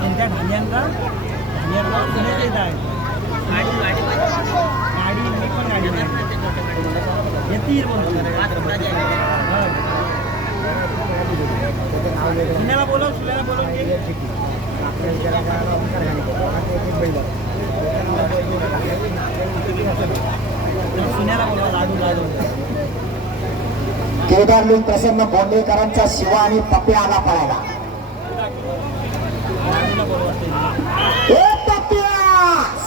त्यांच्या ढाण्यांना पुण्यात येत आहे. गाडी मी पण गाडी येतील पुण्याला बोलव, सुल्याला बोलव सुन्याला बोलवा. लाडू केदारलिंग प्रसन्न गोंडेकरांचा शिवा आणि पप्या आला पळायला.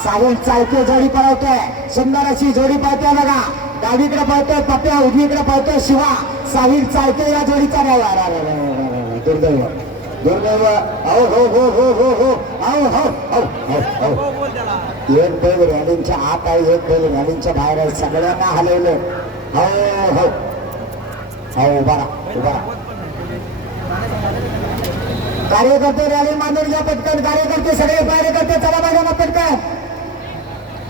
साहिल चालके जोडी पळवतोय, सुंदर अशी जोडी पळतोय बघा. डावीकडे पळतोय पप्या, उजवीकडे पळतोय शिवा. साहिल चालके या जोडीचा दुर्दैव दुर्दैव. हो हो हो हो हो हो हो हो हो. एक बैल रॅलींच्या आत आहे, एक बैल रॅलींच्या बाहेर आहे. सगळ्यांना हलवलं. हो हो हो. उभा उभा. कार्यकर्ते रॅली मांडून घ्या पटकन. कार्यकर्ते सगळे कार्यकर्ते चला बघा पटकन.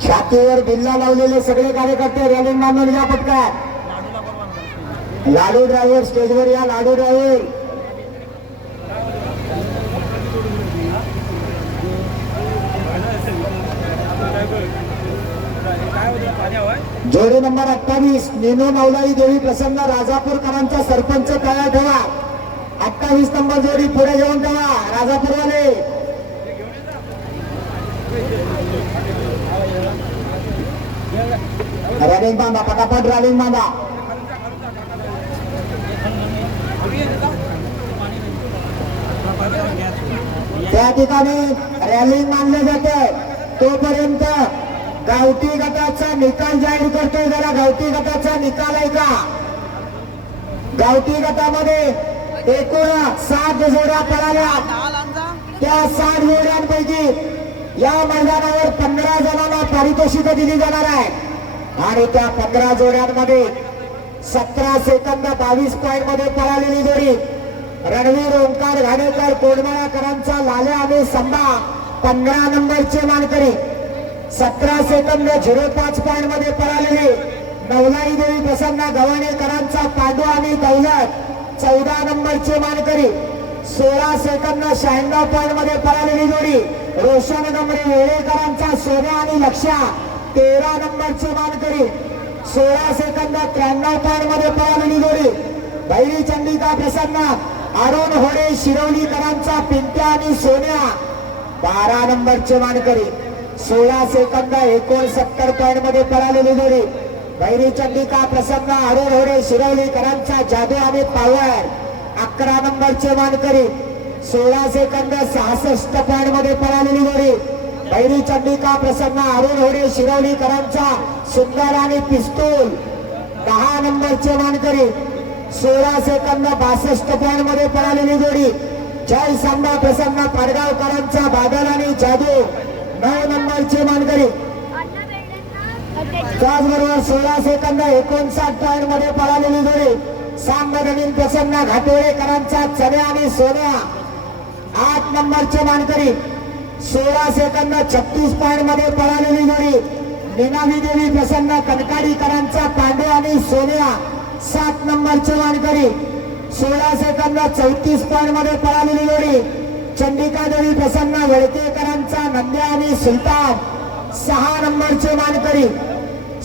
छातीवर बिल्ला लावलेले सगळे कार्यकर्ते रॅली मांडून घ्या पटकन. लाडू ड्रायव्हर स्टेजवर या. लाडू ड्रायव्हर जोडी नंबर 28 नेनो नवलाई देवी प्रसन्न राजापूरकरांचा सरपंच तयार ठेवा. 28 नंबर जोडी पुढे घेऊन ठेवा राजापूरवाले. रनिंग बांधा पटापट, रनिंग बांधा. त्या ठिकाणी रॅलिंग मानले जाते. तोपर्यंत गावठी गटाचा निकाल जाहीर करतोय. जरा गावठी गटाचा निकाल आहे का? गावठी गटामध्ये एकूण 7 जोड्या पळाल्या. त्या 7 जोड्यांपैकी या मैदानावर 15 जणांना पारितोषिक दिली जाणार आहे. आणि त्या 15 जोड्यांमध्ये 17 सेकंद 22 पॉइंट मध्ये पळालेली जोडी रणवीर ओंकार घाणेकर कोडमाळाकरांचा लाल्या आणि संभा 15 नंबरचे मानकरी. 17 सेकंद 05 पॉइंट मध्ये पळालेले नवलाई देवी प्रसन्न गव्हाणेकरांचा पांडू आणि दौलत 14 नंबरचे मानकरी. 16 सेकंद 96 पॉइंट मध्ये पळालेली जोडी रोशन गमरे वेळेकरांचा सोन्या आणि लक्ष्या 13 नंबरचे मानकरी. 16 सेकंद 93 पॉइंट मध्ये पळालेली जोडी भैरी चंडिका प्रसन्न अरुण होडे शिरवलीकरांचा पिंट्या आणि सोन्या 12 नंबरचे मानकरी. 16 सेकंद 69 पॉइंट मध्ये पळालेली जोडी भैरी चंडिका प्रसन्न अरुण होडे शिरवलीकरांचा जादू आणि पावर 11 नंबरचे मानकरी. 16 सेकंद 66 पॉइंट मध्ये पळालेली जोडी भैरी चंडिका प्रसन्न अरुण होडे शिरवलीकरांचा सुंदर आणि पिस्तूल 10 नंबरचे मानकरी. 16 सेकंद 62 पॉइंट मध्ये पळालेली जोडी जय सांबा प्रसन्न पाडगावकरांचा बादल आणि जादू 9 नंबरचे मानकरी. त्याचबरोबर 16 सेकंद 59 पॉइंट मध्ये पळालेली जोडी सांबगणीन प्रसन्न घाटोळेकरांचा चण्या आणि सोन्या 8 नंबरचे मानकरी. 16 सेकंद 36 पॉइंट मध्ये पळालेली जोडी नीनावी देवी प्रसन्न कनकाडीकरांचा पांडू आणि सोन्या 7 नंबरचे मानकरी. 16 सेकंद 34 पॉइंट मध्ये पळालेली जोडी चंडिका देवी प्रसन्न वळकेकरांचा नंद्या आणि सुलतान 6 नंबरचे मानकरी.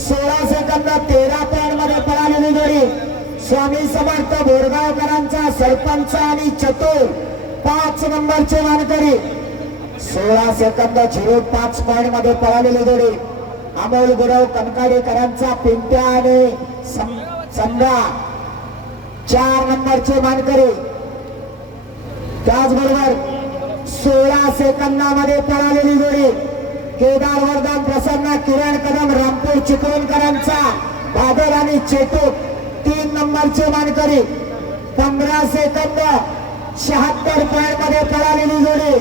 16 सेकंद 13 पॉइंट मध्ये पळालेली जोडी स्वामी समर्थ बोरगावकरांचा सरपंच आणि चतुर 5 नंबरचे मानकरी. 16 सेकंद 05 पॉइंट मध्ये पळालेली जोडी अमोल गुरव कनकाडीकरांचा पिंट्या आणि संभा 4 नंबरचे मानकरी. त्याचबरोबर 16 सेकंदामध्ये पळालेली जोडी केदार वरदान प्रसन्न किरण कदम रामपूर चिपळूणकरांचा बादल आणि चेतूक 3 नंबरचे मानकरी. 15 सेकंद 76 पॉइंट मध्ये पळालेली जोडी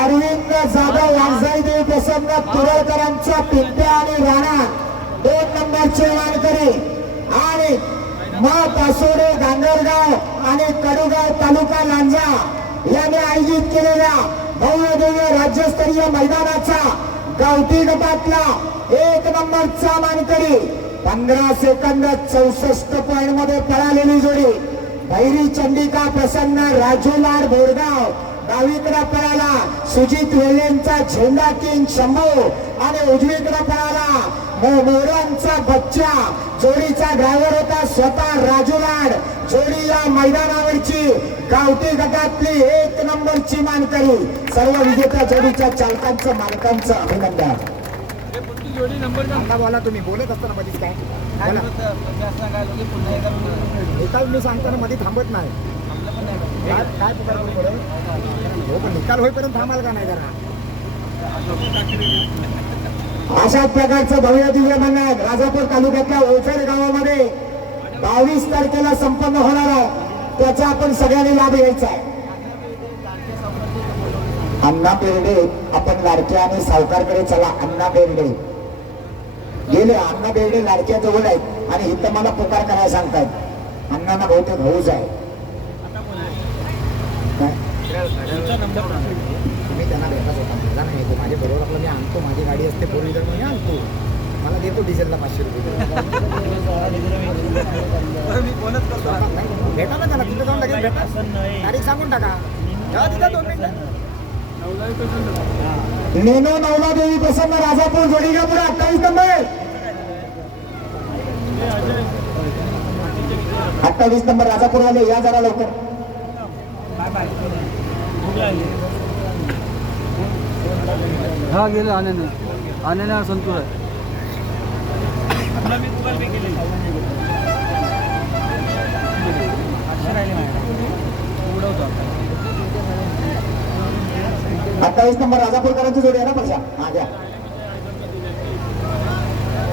अरविंद जाधव वाघजाई प्रसन्न तुरळकरांचा पिंट्या आणि राणा 2 नंबरचे मानकरी. आणि मा पासोडे गांगरगाव आणि कडुगाव तालुका लांजा यांनी आयोजित केलेल्या भव्य दिव्य राज्यस्तरीय मैदानाचा गावठी गटातला 1 नंबरचा मानकरी 15 सेकंद 64 पॉइंट मध्ये पळालेली जोडी भैरी चंडिका प्रसन्न राजूलाड बोरगाव, डावीकडे पळाला सुजित वेलेंचा झेंडा किंग शंभू आणि उजवीकडे पळाला मोरांचा बच्चा. जोडीचा ड्रायव्हर होता स्वतः राजूलाड. जोडी या मैदानावरची गावठी गटातली 1 नंबरची मानकरी. सर्व विजेत्या जोडीच्या चालकांचं मालकांचं अभिनंदन. आता बोला तुम्ही बोलत असताना मध्येच काय बोला. निकाल मी सांगताना मध्ये थांबत नाही. काय पुकार हो पण निकाल होईपर्यंत थांबाल का नाही जरा. अशाच प्रकारचं भव्य दिव्य मंडळ राजापूर तालुक्यातल्या ओझर गावामध्ये 22 तारखेला संपन्न होणार आहे. त्याचा आपण सगळ्यांनी लाभ घ्यायचा आहे. अण्णा बेर्डे आपण लाडक्या आणि सावकारकडे चला. अण्णा बेर्डे गेले. अण्णा बेर्डे लाडक्या जवळ आहेत आणि इथं मला पुकार करायला सांगतायत. अण्णांना बहुतेक हौस आहे. मी त्यांना भेटत होता माझा नाही येतो माझ्या बरोबर आपलं मी आणतो. माझी गाडी असते 4 व्हीलर मी आणतो. मला देतो डिझेलला 500 रुपये. भेटा ना त्याला तिथं जाऊन लगेच भेटा. तारीख सांगून टाका. तिथं 2 मिनिटं. नेनो नवला देवी प्रसन्न राजापूर जोडीगा पुढे 28 नंबर. 28 नंबर राजापूर वाले या जरा लवकर. हा गेले आण्याने संतूर आहे. मी गुगल पे केले 800 राहिले उडवतो. 28 नंबर राजापूरकरांची जोडी आहे ना पक्षा माझ्या.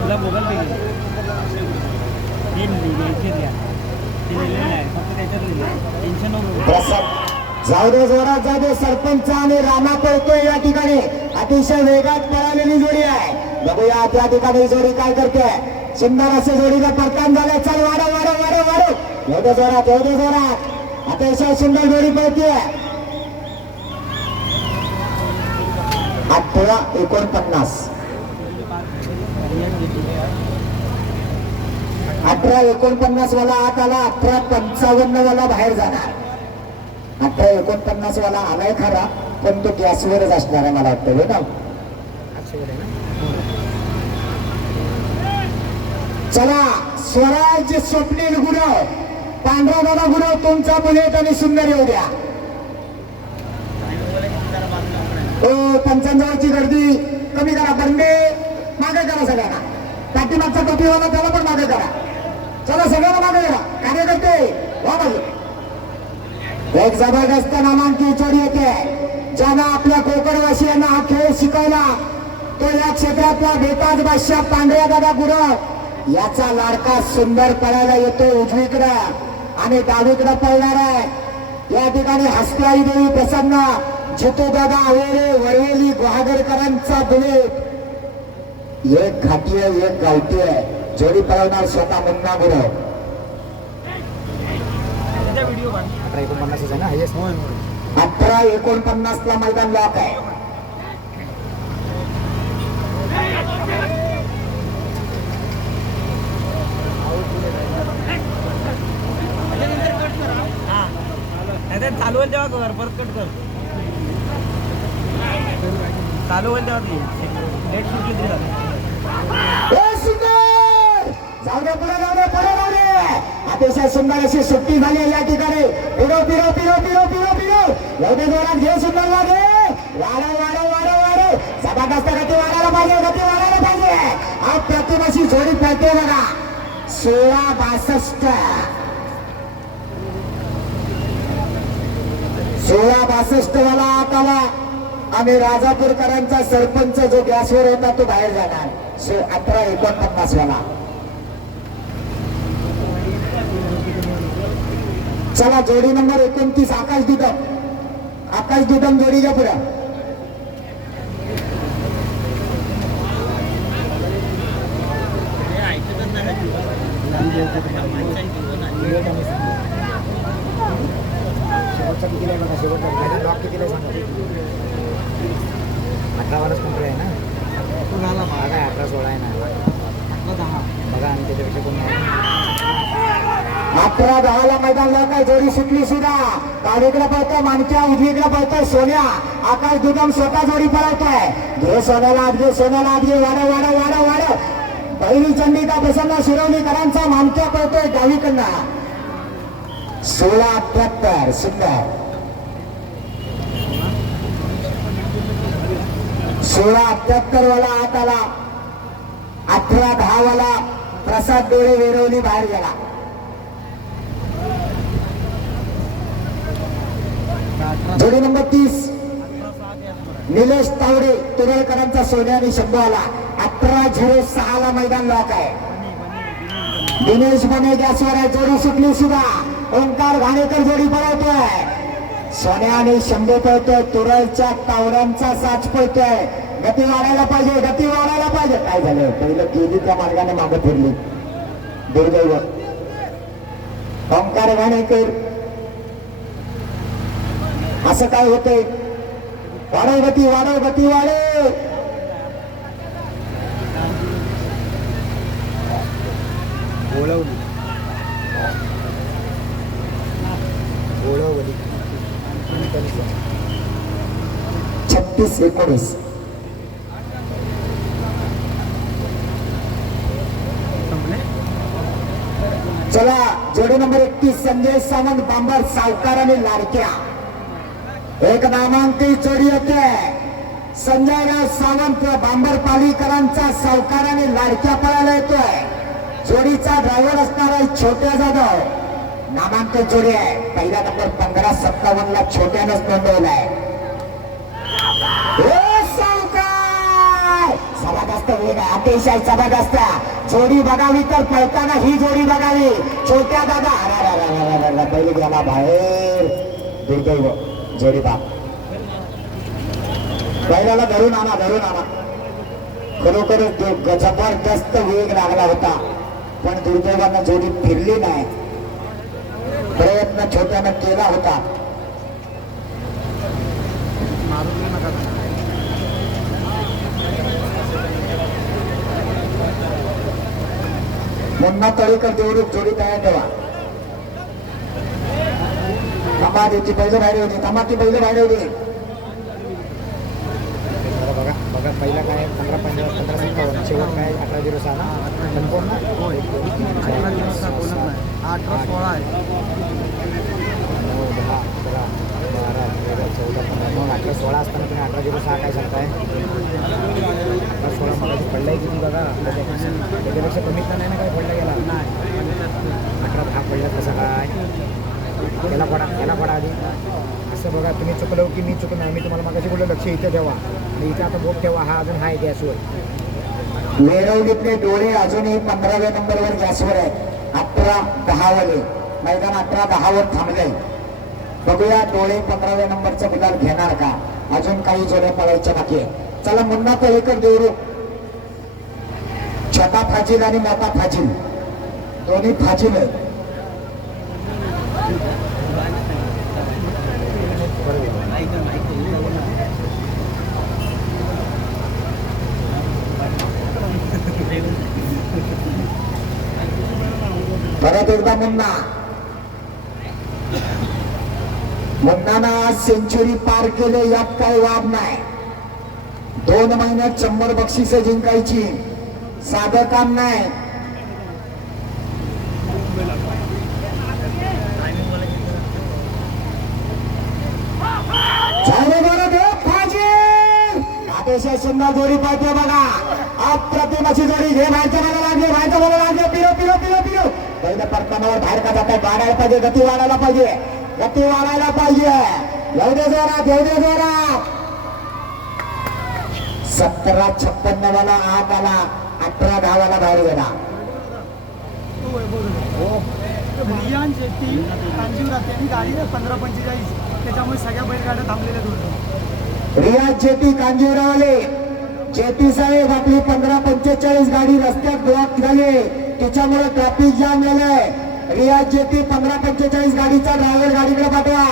तुला गुगल पे केले फक्त त्याच्यात टेन्शन नको. जाऊ दे जोरात जाऊ दे. सरपंच आणि राणा पळतोय या ठिकाणी. अतिशय वेगात पळालेली जोडी आहे. बघूया त्या ठिकाणी जोडी काय करते. सुंदर असे जोडीला परतान झाले. चल वाढव वाढव वाढव वाढव. एवढे जोरात एवढे जोरात. अतिशय सुंदर जोडी पळते. 18-49 18-49 वाला आत आला. 18-55 वाला बाहेर जाणार. 18-49 वाला आलाय खरा पण तो गॅसवरच असणार आहे मला वाटतं ना. चला स्वराज स्वप्नील गुरव पांढरा दादा गुरव तुमचा बुलेट आणि सुंदर येऊ द्या. पंचांजवळची गर्दी कमी करा. बंडे मागे करा सगळ्यांना. पाठीमागचा टोपीवाला त्याला पण मागे करा. चला सगळ्यांना मागे करा. कार्यकर्ते वा बाजू. एक जबरदस्त नामांकित जोडी येते. ज्यानं आपल्या कोकणवासियांना हा खेळ शिकवला तो या क्षेत्रातला बेताज बादशाह पांढऱ्या दादा गुरव याचा लाडका सुंदर पळायला येतो उजवीकडे आणि डावीकडे पळणार आहे. या ठिकाणी हसताई देवी प्रसन्न जितू दादा आवेरे वरवेली गुहागरकरांचा बुलेट. एक घाटी आहे एक गावठी आहे. जोडी पळवणार स्वतः मुन्ना गुरव. 18-49 आहे ना हायस्ट. 18-49 ला मैदान लॉक आहे. चालू होईल तेव्हा कर परत कट कर. चालू होईल तेव्हा लेट सुटली जाऊ दे पुढे जाऊ दे पुढे जाऊ दे. अतिशय सुंदर अशी सुट्टी झाली या ठिकाणी. पिरो पिरो पिरो पिरो पिरो पिरो एवढे जोरात घे सुंदर लागे. वाढव वाढव वाढव वाढव. जबरदस्त गती वाढायला पाहिजे. गती वाढायला पाहिजे. अप्रतिम अशी जोडी पळते बघा. 16-62 16-62 वाला आत आला आणि राजापूरकरांचा सरपंच जो गॅसवर होता तो बाहेर जाणार. 18-49 वाला. चला जोडी नंबर 29 आकाश दुदम. आकाश दुदम जोडीच्या पुढे. शेवटचा किती आहे बघा. शेवटचा लॉक किती आहे सांगा. 18 वालाच कंट्रोल आहे ना. बघा 18-16 आहे ना. बघा आणि त्याच्यापेक्षा कोण नाही. 11-10 मैदान काय जोडी सुटली सुद्धा. डावीकडे पळतोय मानक्या, उजवीकडे पळतोय सोन्या. आकाश दुदम स्वतः जोडी पळवतोय. घे सोन्याला आत घे, सोन्याला आत घे. वाढ वाढ वाढ वाढ. पहिली चंडिका प्रसन्न शिरवलीकरांचा मानक्या पळतोय डावीकडनं. 16-78 सुंदर. 16-78 वाला आत आला. 18-10 वाला प्रसाद डोळे वेरवली बाहेर गेला. जोडी नंबर 30 निलेश तावडे तुरळकरांचा सोन्याने शंभू आला. 18-06 ला मैदान लॉक आहे. दिनेश बने गॅसवर आहे. जोडी सुटली सुद्धा. ओंकार घाणेकर जोडी पळवतोय. सोन्याने शंभू पळतोय. तुरळच्या तावड्यांचा साच पळतोय. गती वाढायला पाहिजे, गती वाढायला पाहिजे. काय झालं पहिलं गेली त्या मार्गाने मागे फिरली. दुर्दैव. ओंकार घाणेकर असं काय होतंय. वाढव गती, वाढव गती, वाढव. ओळवली 36-19. चला जोडी नंबर 31 संजय सावंत बांबर सावकार आणि लाडक्या. एक नामांकित जोडी होते. संजयराव सावंत बांबर पालीकरांचा सावकार आणि लाडक्या पळायला येतोय. जोडीचा ड्रायव्हर असणार आहे छोट्या जाधव. नामांकित जोडी आहे. पहिला नंबर 15-57 ला छोट्यानंच नोंदवलाय. जबरदस्त वेग आहे, अतिशय जबरदस्त जोडी बघावी तर पळताना ही जोडी बघावी. छोट्या दादा बैल गेला बाहेर. दुर्दैव. जोडी बाप बैलाला धरून आणा, धरून आणा. खरोखर जबरदस्त वेग लागला होता पण दुर्दैवानं जोडी फिरली नाही. प्रयत्न छोट्यानं केला होता. मुन्ना तळीकर देवरूप जोडी तयार ठेवा. ती पहिलं बाहेर होती. ती पहिलं बाहेर होती. बघा बघा पहिला काय 15-55 शेवट काय 18-06 ना संपूर्ण 18-16 आहे. 18-16 असताना तुम्ही 18-06 काय सांगताय. 18-16 मला पडलाय किती बघा. त्याच्यापेक्षा कमीत नाही ना काय पडला गेला. 18-10 पडला कसं काय. याला पडा आधी. असं बघा तुम्ही चुकलो की मी चुकलो. आम्ही तुम्हाला मागाशी बोललो लक्ष इथं ठेवा आणि इथं आता बोट ठेवा. हा अजून हाय गॅसवर. वेरवलीतले डोळे अजूनही 15व्या नंबरवर गॅसवर आहेत. 18-10 वाले मैदान 18-10 वर थांबले. बघूया डोळे 15व्या नंबरचा गुलाल घेणार का. अजून काही जोड्या पळायच्या बाकी आहे. चला मुन्ना तळेकर देवरू. छोटा फाजील आणि मोठा फाजील दोन्ही फाजील आहेत. परत एकदा मुन्नानं आज सेंचुरी पार केले यात काही वाद नाही. 2 महिन्यात 100 बक्षिसं जिंकायची साधं काम नाही. अतिशय सुंदर जोडी पाहतोय बघा. अप्रतिमाची जोडी. घे बाहेरच्या मला लागले, बाहेरच्या मला लागले. पिरो पिरो पिरो पिरो पहिलं परतानावर बाहेर का जात आहे. वाढायला पाहिजे, गती वाढायला पाहिजे, गती वाढायला पाहिजे. येऊ दे जोरात, येऊ दे जोरात. 17-56 वाला आत आला. 18-10 वाला बाहेर गेला. रियान शेट्टी कांजीवर राहते आणि गाडी 15-45 त्याच्यामुळे सगळ्या बैलगाड्या थांबलेल्या दोन. रियाज जेटी कांजीवरावाले. जेटी साहेब आपली 15-45 गाडी रस्त्यात ब्लॉक झाली. त्याच्यामुळे ट्रॅफिक जाम झालंय. रियाज जेटी 15-45 गाडीचा ड्रायव्हर गाडीकडे पाठवा.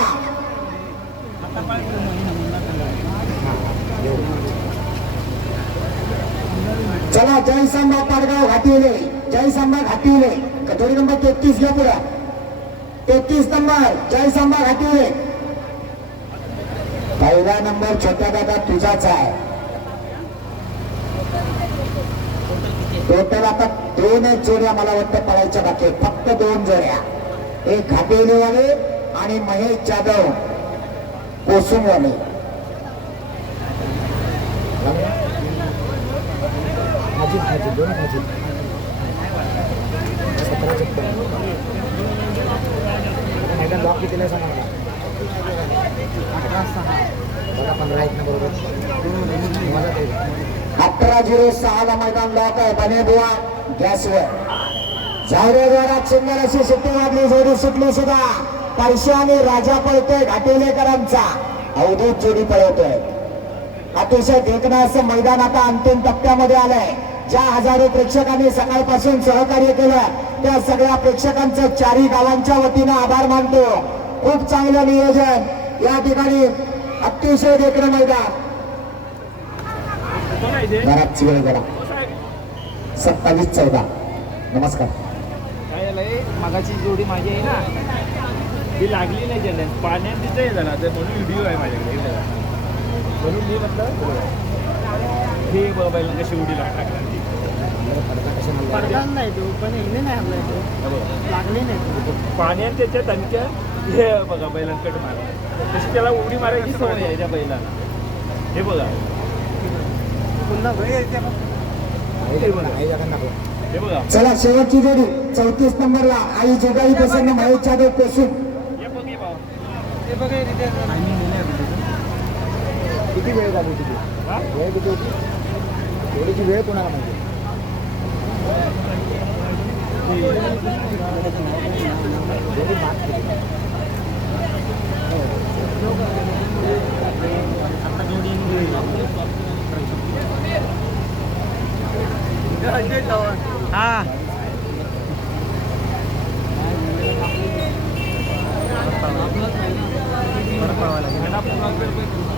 चला जयसंबा पाडगाव घाटिवले. जयसंबा घाटिवले. जोडी नंबर 33 घ्या पुढे. 33 नंबर जयसंबा घाटी. पहिला नंबर छोट्या दादा तुझाच आहे. टोटल आता 2 जोड्या मला वाटतं पळायच्या बाकी आहेत. फक्त 2 जोड्या. एक घाटेलेवाले आणि महेश जाधव कोसुमवाले. भाजी दोन भाजी 17 मैदान लॉक कितीला सांगा मला. 15 आहेत ना बरोबर. 11:06 ला मैदान लॉक आहे. बने बुवा गॅसवर झावरे जोरात सुंदर अशी सुट्टी वाजली. जोडी सुटली सुद्धा. पैसे आणि राजा पळतोय घाटेलेकरांचा. अवधूत जोडी पळवतोय. अतिशय देखणं असं मैदान आता अंतिम टप्प्यामध्ये आलंय. ज्या हजारो प्रेक्षकांनी सकाळपासून सहकार्य केलं त्या सगळ्या प्रेक्षकांचं 4ही गावांच्या वतीनं आभार मानतो. खूप चांगलं नियोजन या ठिकाणी. अतिशय देखणं मैदान. बराच वेळ गेला. 27-14. नमस्कार. काय झालंय मगाची जोडी माझी आहे ना ती लागली नाही चेंडन पाण्यात तिथे झाला तर म्हणून व्हिडिओ आहे माझ्याकडे हे बघा. म्हणून मी म्हटलं हे बैल कशी उडी लागणार पडणार नाही तो पण हिने नाही आपला तो लागले नाही. पाण्यात त्याच्या दणक्या हे बघा बैलांकडे मारा तशी त्याला उडी मारायची सवय आहे त्या बैलाला. हे बघा पुन्हा हे बघा चला शेवटची जोडी 34 नंबरला आई जोगाई प्रसन्न महेश जाधव कोसून. हे बघ हे भाऊ ते बघा तिथे किती वेळ झाली तुझी. हा वेळ किती होती. जोडीची वेळ कोणाला माहिती. जोडी मात केली. हा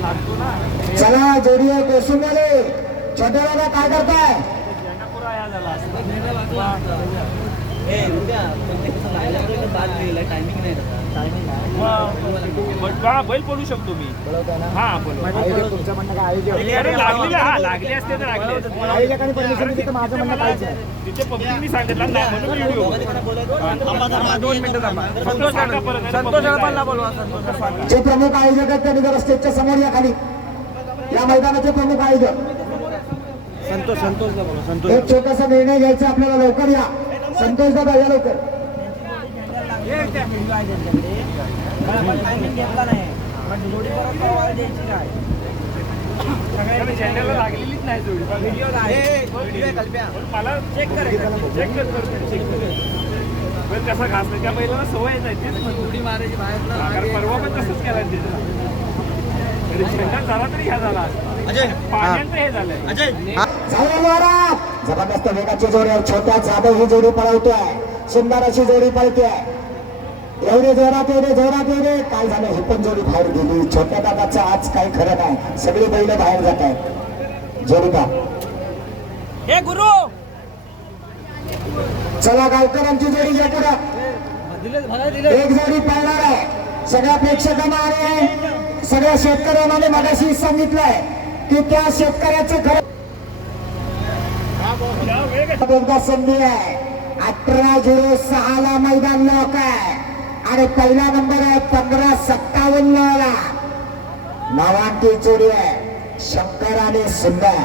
लागतो ना चला जोडी आहे कोसून वाले. छोट्या दादा काय करताय. जनापुरा या झाला बैल पडू शकतो मी. बोलवताय ना. हा बोल आयोजक तुमचं म्हणणं काय. आयोजक अरे लागलेले हा लागले असते तर लागले असते. आयोजकांनी परमिशन दिली तर माझं म्हणणं काहीच आहे. तिथे पब्लिकनी सांगितलं नाही म्हणून व्हिडिओ जे प्रमुख आयोजक आहेत त्यांनी जरा स्टेजच्या समोर या खाली. या मैदानाचे प्रमुख आयोजक. एक छोटासा निर्णय घ्यायचा आपल्याला. लवकर या संतोष दादा या लवकर. चॅनलला लागलेलीच नाही जोडी. मला चेक करायचं चेक कर कसा घासला त्या बैलाला सवय नाही उडी मारायची बाहेर. परवा पण तसंच केला झेंडा झाला तरी ह्या झाला पाण्याचं हे झालंय. जबरदस्त वेगाची जोडी आहे. छोट्या जाधव ही जोडी पळवतोय. सुंदर अशी जोडी पळते. एवढे जोरात काय झालं. ही पण जोडी बाहेर गेली. छोट्या दादाचं आज काही खरं नाही. सगळी बैल बाहेर जात आहेत. जोडी का हे गुरु चला गावकरांची जोडी घ्या पुढं. एक जोडी पळणार आहे. सगळ्या प्रेक्षकांना आणि सगळ्या शेतकऱ्यांना मगाशी सांगितलंय की त्या शेतकऱ्याचं खरं एकदा संधी आहे. 18:06 ला मैदान लॉक आहे आणि पहिला नंबर आहे 15:57 ला. नावांची जोडी आहे शंकर आणि सुंदर.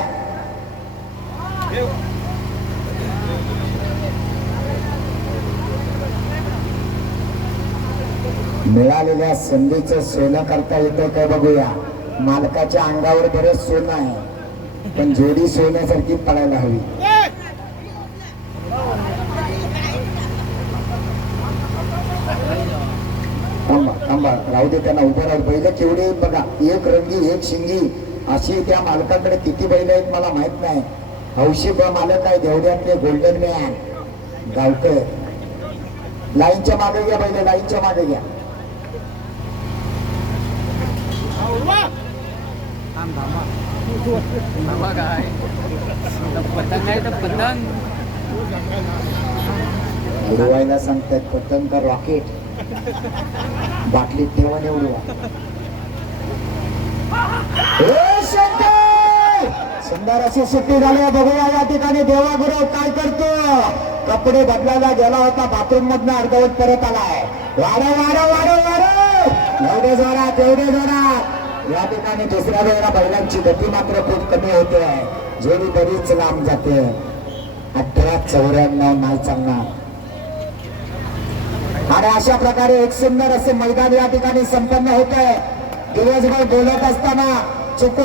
मिळालेल्या संधीचं सोनं करता येतं काय बघूया. मालकाच्या अंगावर बरेच सोनं आहे पण जोडी सोन्यासारखी पडायला हवी. थांबा राहू दे त्यांना उभं राहू. बैल केवढे बघा. एक रंगी एक शिंगी अशी त्या मालकाकडे किती बैल आहेत मला माहित नाही. हौशी मालक आहे देवड्यातले गोल्डन मॅन गावकर. लाईनच्या मागे घ्या बैल. लाईनच्या मागे घ्या. उडवायला सांगतायत पतंग का रॉकेट. बाटलीत ठेवा निवडू. सुंदर अशी सुट्टी झाली. बघूया या ठिकाणी देवागुरव काय करतो. कपडे बदलायला गेला होता, बाथरूम मधनं अर्धवट परत आलाय. वाढव वाढव वाढव वाढव, एवढे जोरात एवढे जोरात. या ठिकाणी दुसऱ्या वेळेला बैलांची गती मात्र खूप कमी होते. जोडी बरीच लांब जाते. 18-94 नाही चालणार. आणि अशा प्रकारे एक सुंदर असे मैदान या ठिकाणी संपन्न होत आहे. दिवसभर बोलत असताना चुकून